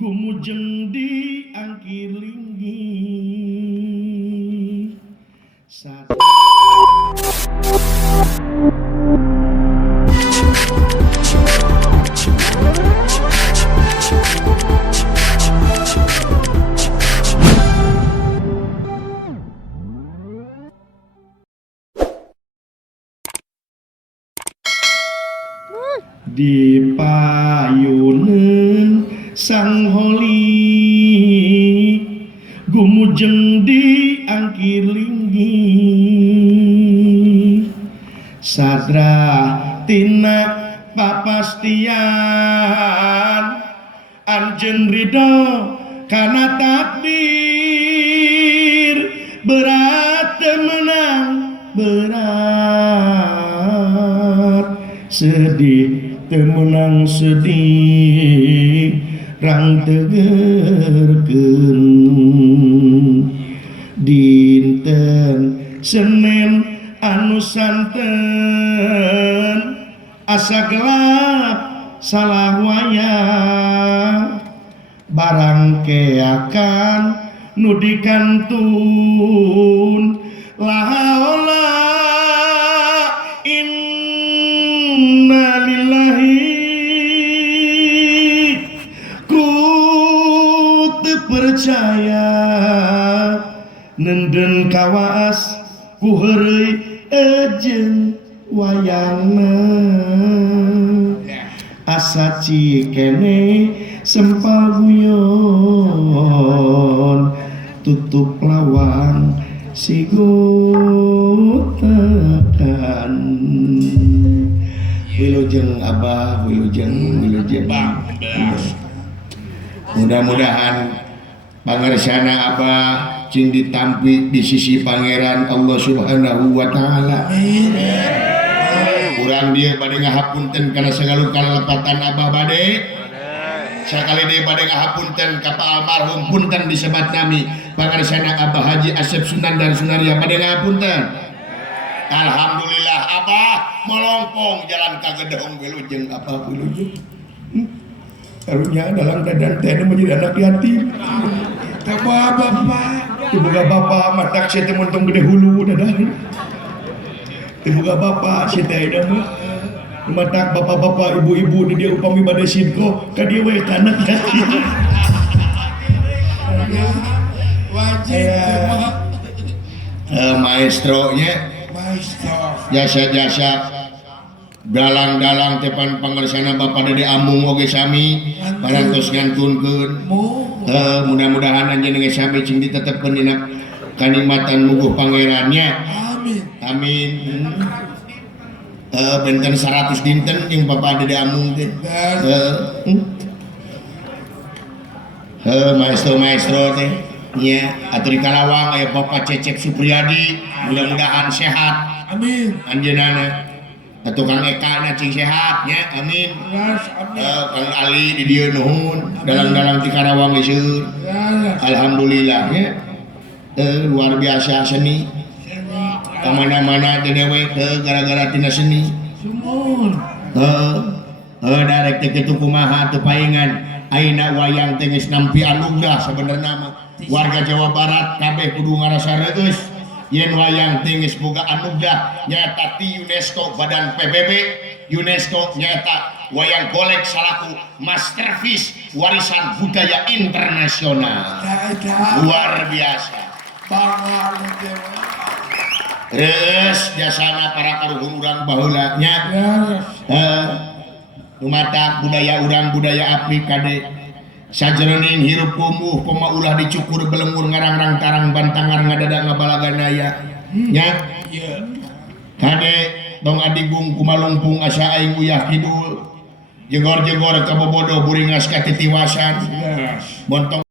gumujeng di angkir linggi di payuneun sang holi gumujeng di angkir linggi sadra tina papastian anjeun ridho kana takdir berat menang berat sedih temenang sedih rang tegerkeun dinten Senin anu santen asa gelap salah wayah barang keakan nu dikantun lahaula percaya nenden kawas ku heureuy ejeun wayangna asa cikene sempal guyon tutup lawang sigotakan wilujeng abah wilujeng mudah-mudahan pangarsana abah cing ditampi di sisi pangeran Allah Subhanahu wa taala. Urang dieu bade ngahapunten kana sagala kalepatan abah bade. Sakali dieu bade ngahapunten ka almarhum punten disebat nami pangarsana Abah Haji Asep Sunan dan Sunaria bade ngahapunten. Alhamdulillah abah melongpong jalan ka gedong wilujeng abah wilujeng. Karunya dalam keadaan teh menjadi anak yatim. Kaba bapak, dibuka bapak matak saya teh montong gede hulu dadah. Dibuka bapak saya teh mah matak bapak-bapak ibu-ibu di dia upami bade sidko ka dieu we kana yatim. Wajib maestro nya. Jasa-jasa dalang-dalang tepan pangarsana Bapak Dede Amung oge sami parantos ngantunkeun mudah-mudahan anjeun geus sami cing ditetepkeun dina kanikmatan muguh pangerannya amin benten 100 dinten jeung Bapak Dede Amung teh maestro teh nya atuh di Kalawang aya Bapak Cecep Supriyadi mudah-mudahan sehat amin anjeunana atau Kang Eka na cing sehat nya amin Kang Ali di dieu nuhun dalang-dalang ti Karawang geus seueur alhamdulillah nya luar biasa seni ka mana-mana teh dewe gara-gara tina seni sumun darek teh kitu kumaha teu paingan ayeuna wayang teh geus nampi anugrah sabenerna mah warga Jawa Barat kabeh kudu ngarasa reueus yen wayang tingis boga anugrah nyata ti UNESCO badan PBB UNESCO nyata wayang golek salaku masterpiece warisan budaya internasional luar biasa terus jasana para karuhun urang baheula nya lumatak budaya urang budaya apli kade sajroning hirup kumuh pema ulah dicukur belengur ngarang-rang tarang bantangar ngadada ngabalaganaya nya kade tong adigung kumalungpung asa aing uyah kidul jegor-jegor kabobodo buringas katitiwasan montong